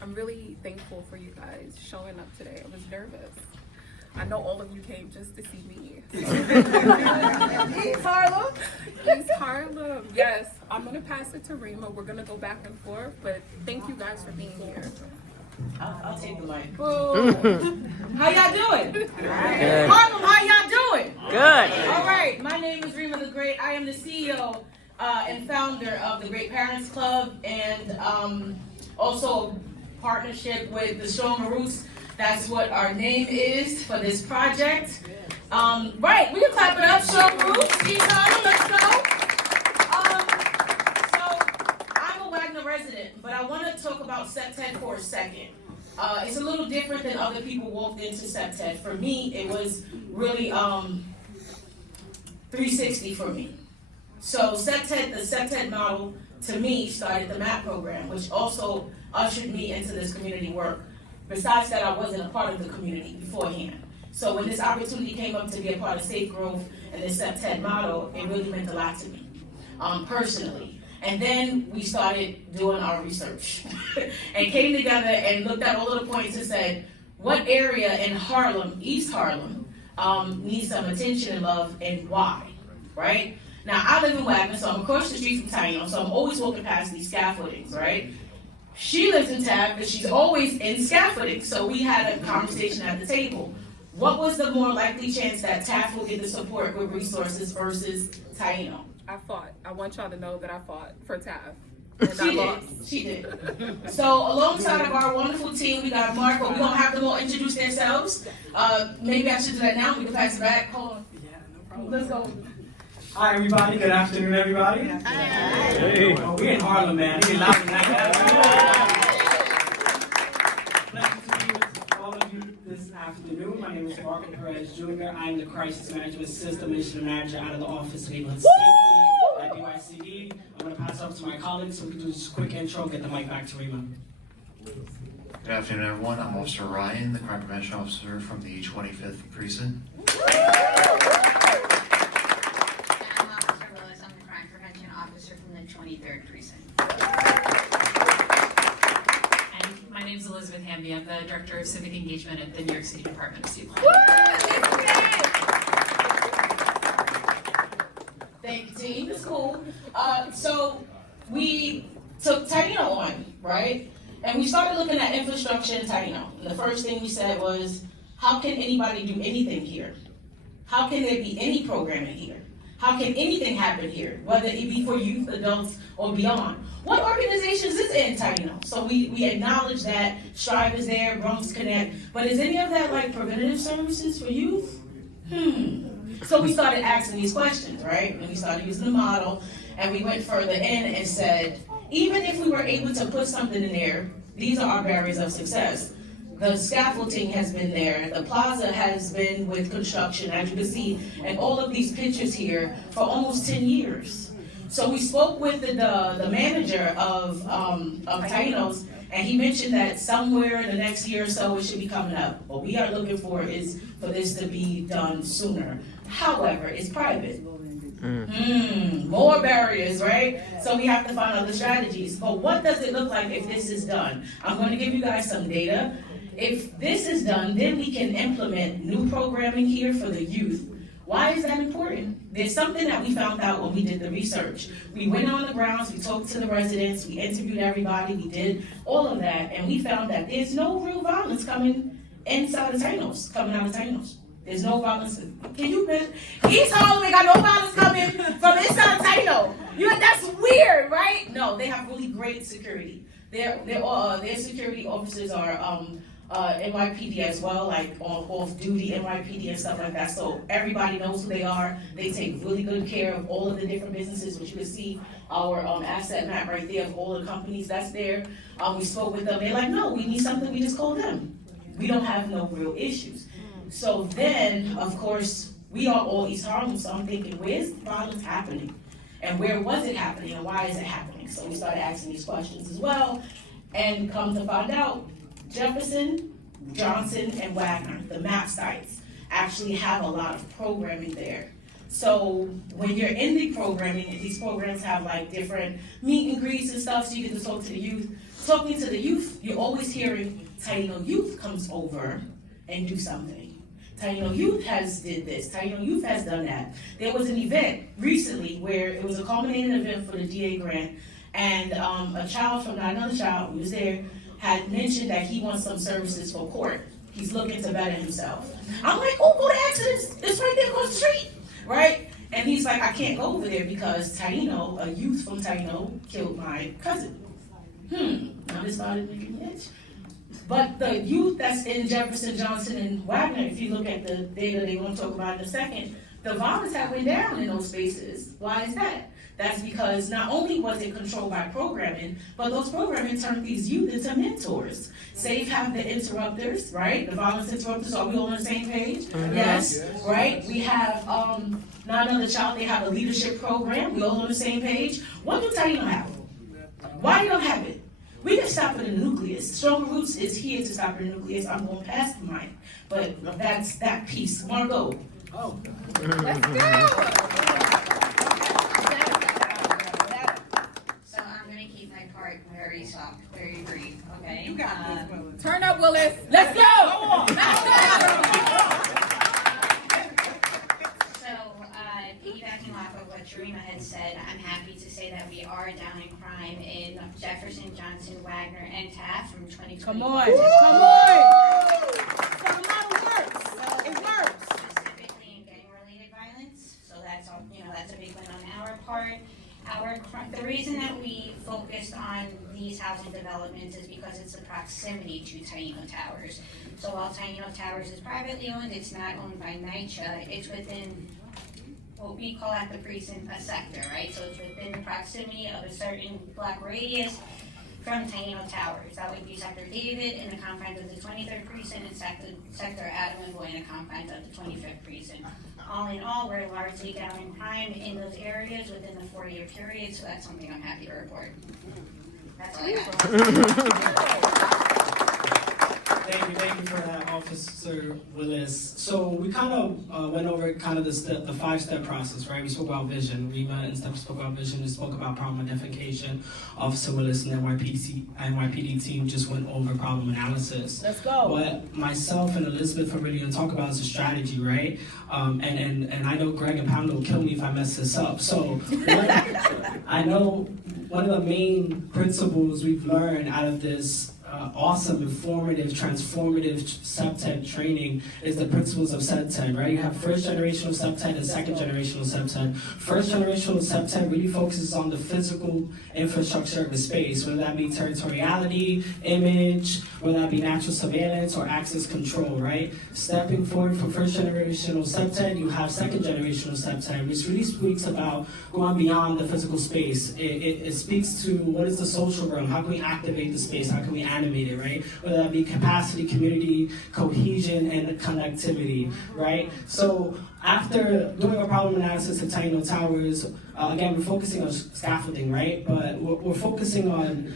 I'm really thankful for you guys showing up today. I was nervous. I know all of you came just to see me. East Harlem? East Harlem, yes. I'm gonna pass it to Rema. We're gonna go back and forth, but thank you guys for being here. I'll take the mic. Whoa. How y'all doing? Good. Harlem, how y'all doing? Good. All right, my name is Rema the Great. I am the CEO and founder of the Great Parents Club, and also partnership with the Stronger Roots. That's what our name is for this project. Right, we can clap it up. Stronger Roots, East Harlem, let's go. So I'm a Wagner resident, but I want to talk about Septet for a second. It's a little different than other people walked into Septet. For me, it was really 360 for me. So Septet, the Septet model, to me, started the MAP program, which also ushered me into this community work. Besides that, I wasn't a part of the community beforehand. So when this opportunity came up to be a part of Safe Growth and the Septet model, it really meant a lot to me, personally. And then we started doing our research and came together and looked at all of the points and said, what area in Harlem, East Harlem, needs some attention and love, and why, right? Now, I live in Wagner, so I'm across the street from Taino, so I'm always walking past these scaffoldings, right? She lives in Taft, but she's always in scaffolding, so we had a conversation at the table. What was the more likely chance that Taft will get the support with resources versus Taino? I fought. I want y'all to know that I fought for Taft. And I lost. She did. So alongside of our wonderful team, we got Mark, but we don't have them all introduce themselves. Maybe I should do that now. We can pass it back. Hold on. Yeah, no problem. Let's go. Hi, everybody. Good afternoon, everybody. Hi. Hey. Oh, we in Harlem, man. We in loud tonight. Pleasure to be with all of you this afternoon. My name is Mark Perez Jr. I am the Crisis Management System Initiative Manager out of the Office of Neighborhood Safety at BYCD. I'm going to pass it up to my colleagues so we can do this quick intro and get the mic back to Rema. Good afternoon, everyone. I'm Officer Ryan, the Crime Prevention Officer from the 25th Precinct. From the 23rd Precinct. And my name is Elizabeth Hamby. I'm the Director of Civic Engagement at the New York City Department of State Planning. Thank you, team. It's cool. So we took Taino on, right? And we started looking at infrastructure in Taino. And the first thing we said was, how can anybody do anything here? How can there be any programming here? How can anything happen here, whether it be for youth, adults, or beyond? What organizations is in Taino? So we acknowledge that Strive is there, Bronx Connect, but is any of that like preventative services for youth? So we started asking these questions, right? And we started using the model, and we went further in and said, even if we were able to put something in there, these are our barriers of success. The scaffolding has been there. The plaza has been with construction, as you can see, and all of these pictures here for almost 10 years. So we spoke with the manager of Taino's, and he mentioned that somewhere in the next year or so it should be coming up. What we are looking for is for this to be done sooner. However, it's private. More barriers, right? So we have to find other strategies. But what does it look like if this is done? I'm going to give you guys some data. If this is done, then we can implement new programming here for the youth. Why is that important? There's something that we found out when we did the research. We went on the grounds, we talked to the residents, we interviewed everybody, we did all of that, and we found that there's no real violence coming inside of Taino's, coming out of Taino's. There's no violence. Can you imagine? East Harlem ain't got no violence coming from inside of Taino. That's weird, right? No, they have really great security. Their security officers are NYPD as well, like off-duty NYPD and stuff like that. So everybody knows who they are. They take really good care of all of the different businesses, which you can see our asset map right there of all the companies that's there. We spoke with them. They're like, no, we need something. We just call them. We don't have no real issues. So then, of course, we are all East Harlem, so I'm thinking, where's violence happening? And where was it happening, and why is it happening? So we started asking these questions as well, and come to find out, Jefferson, Johnson, and Wagner, the MAP sites, actually have a lot of programming there. So when you're in the programming, these programs have like different meet and greets and stuff, so you get to talk to the youth. talking to the youth, you're always hearing Taino youth comes over and do something. Taino youth has did this, Taino youth has done that. There was an event recently where it was a culminating event for the DA grant, and a child from, not another child who was there, had mentioned that he wants some services for court. He's looking to better himself. I'm like, oh, go to accidents, it's right there across the street, right? And he's like, I can't go over there because Taino, a youth from Taino, killed my cousin. Now this started making me itch. But the youth that's in Jefferson, Johnson, and Wagner, if you look at the data they want to talk about in a second, the violence have went down in those spaces. Why is that? That's because not only was it controlled by programming, but those programming turned these youth into mentors. Safe have the interrupters, right? The violence interrupters, are we all on the same page? Yes, right? We have Not Another Child, they have a leadership program, we all on the same page. What do Taino have? Why do you have it? We can stop at the nucleus. Strong Roots is here to stop at the nucleus. I'm going past the mic, but that's that piece. Margot. Oh. Let's go. So I'm gonna keep my part very soft, very brief, okay? You got this, Willis. Turn up, Willis. Let's go. So, piggybacking off of what Rema had said, I'm happy to say that we are down in crime in Jefferson, Johnson, Wagner, and Taft from 2020. Come on. It works. Specifically in gang-related violence, so that's all, that's a big one on our part. The reason that we focused on these housing developments is because it's the proximity to Taino Towers. So while Taino Towers is privately owned, it's not owned by NYCHA, it's within what we call at the precinct a sector, right? So it's within the proximity of a certain block radius from Taino Towers. That would be Sector David in the confines of the 23rd precinct and Sector Adam and Boy in the confines of the 25th precinct. All in all, we're largely down in crime in those areas within the 4-year period, so that's something I'm happy to report. That's all I got. Thank you for that, Officer Willis. So we kind of went over kind of the 5-step process, right? We spoke about vision. Rema and Steph spoke about vision. We spoke about problem identification. Officer Willis and NYPD team just went over problem analysis. Let's go. What myself and Elizabeth are really going to talk about is a strategy, right? And I know Greg and Pound will kill me if I mess this up. So I know one of the main principles we've learned out of this awesome, informative, transformative SEPTED training is the principles of SEPTED, right? You have first generational SEPTED and second generational SEPTED. First generational SEPTED really focuses on the physical infrastructure of the space, whether that be territoriality, image, whether that be natural surveillance or access control, right? Stepping forward from first generational SEPTED, you have second generational SEPTED, which really speaks about going beyond the physical space. It speaks to what is the social realm, how can we activate the space, how can we animate it, right? Whether that be capacity, community, cohesion, and connectivity, right? So after doing a problem analysis of Taino Towers, again, we're focusing on scaffolding, right? But we're focusing on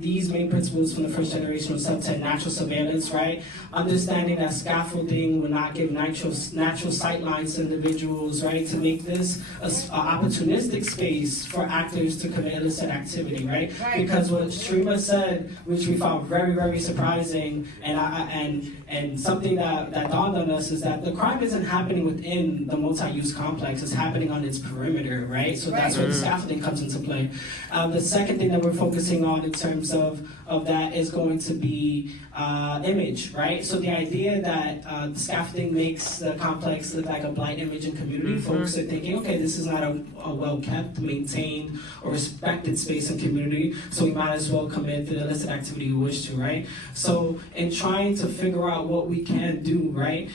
these main principles from the first generation of SEPTED, natural surveillance, right? Understanding that scaffolding will not give natural sight lines to individuals, right? To make this an opportunistic space for actors to commit illicit activity, right? Because what Rema said, which we found very, very surprising, and something that dawned on us is that the crime isn't happening within the multi-use complex, it's happening on its perimeter, right? So that's where the scaffolding comes into play. The second thing that we're focusing on in terms of that is going to be image, right? So the idea that the scaffolding makes the complex look like a blight image in community. Folks are thinking, okay, this is not a well-kept, maintained, or respected space in community, so we might as well commit the illicit activity we wish to, right? So in trying to figure out what we can do, right,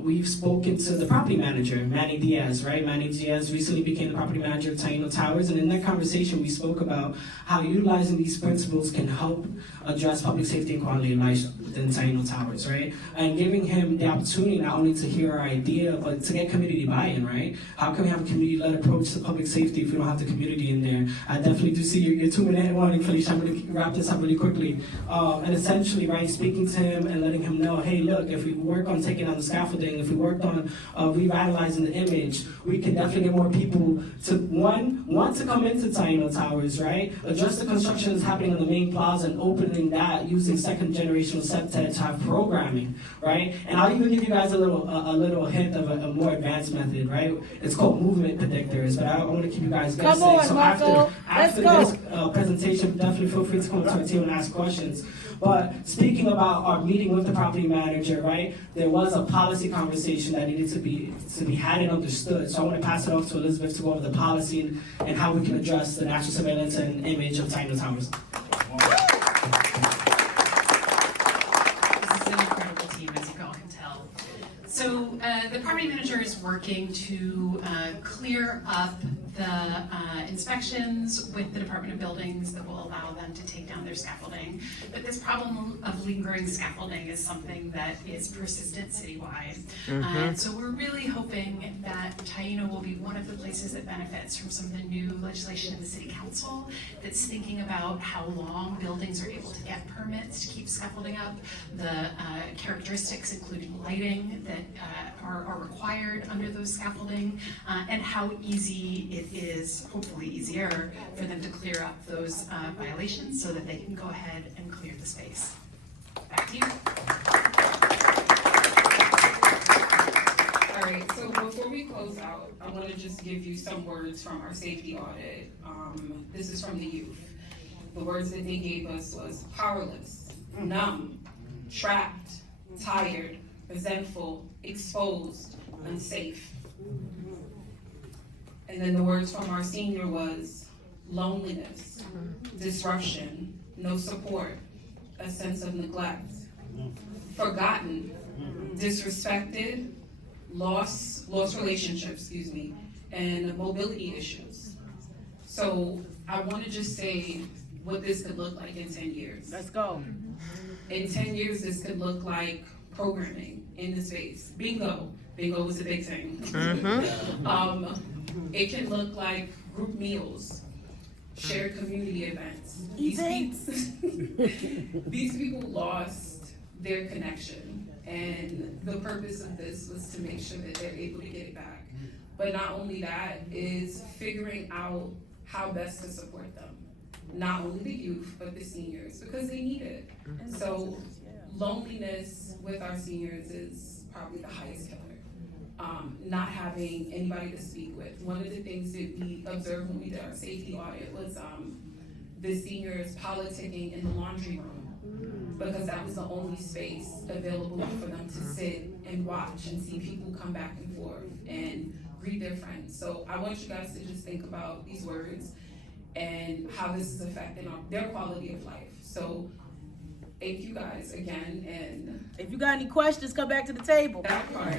we've spoken to the property manager, Manny Diaz, right? Manny Diaz recently became the property manager of Taino Towers, and in that conversation we spoke about how utilizing these principles can help address public safety and quality of life within Taino Towers, right? And giving him the opportunity not only to hear our idea, but to get community buy-in, right? How can we have a community-led approach to public safety if we don't have the community in there? I definitely do see your 2-minute warning, Felicia. I'm going to wrap this up really quickly. And essentially, right, speaking to him and letting him know, hey, look, if we work on taking down the scaffolding, if we worked on revitalizing the image, we can definitely get more people to want to come into Taino Towers, right? Address the construction that's happening on the main plaza and opening that using second generation septet to have programming, right? And I'll even give you guys a little hint of a more advanced method, right? It's called movement predictors, but I want to keep you guys guessing. Come on, so Marco. after Let's this presentation, definitely feel free to come up to our team and ask questions. But speaking about our meeting with the property manager, right? There was a policy conversation that needed to be had and understood. So I want to pass it off to Elizabeth to go over the policy and how we can address the natural surveillance and image of Taino Towers. This is an incredible team, as you all can tell. So the property manager is working to clear up the inspections with the Department of Buildings that will allow them to take down their scaffolding. But this problem of lingering scaffolding is something that is persistent citywide. And so we're really hoping that Taino will be one of the places that benefits from some of the new legislation in the City Council that's thinking about how long buildings are able to get permits to keep scaffolding up, the characteristics including lighting that are required under those scaffolding, and how easy it is, hopefully easier, for them to clear up those violations so that they can go ahead and clear the space. Back to you. All right, so before we close out, I want to just give you some words from our safety audit. This is from the youth. The words that they gave us was powerless, numb, trapped, tired, resentful, exposed, unsafe. And then the words from our senior was loneliness, disruption, no support, a sense of neglect, forgotten, disrespected, lost relationships, and mobility issues. So I want to just say what this could look like in 10 years. Let's go. In 10 years, this could look like programming in the space. Bingo was a big thing. It can look like group meals, shared community events. These people lost their connection, and the purpose of this was to make sure that they're able to get it back. But not only that, is figuring out how best to support them. Not only the youth, but the seniors, because they need it. So loneliness with our seniors is probably the highest killer. Not having anybody to speak with. One of the things that we observed when we did our safety audit was the seniors politicking in the laundry room, because that was the only space available for them to sit and watch and see people come back and forth and greet their friends. So I want you guys to just think about these words and how this is affecting their quality of life. So thank you guys again, and If you got any questions, come back to the table. that part.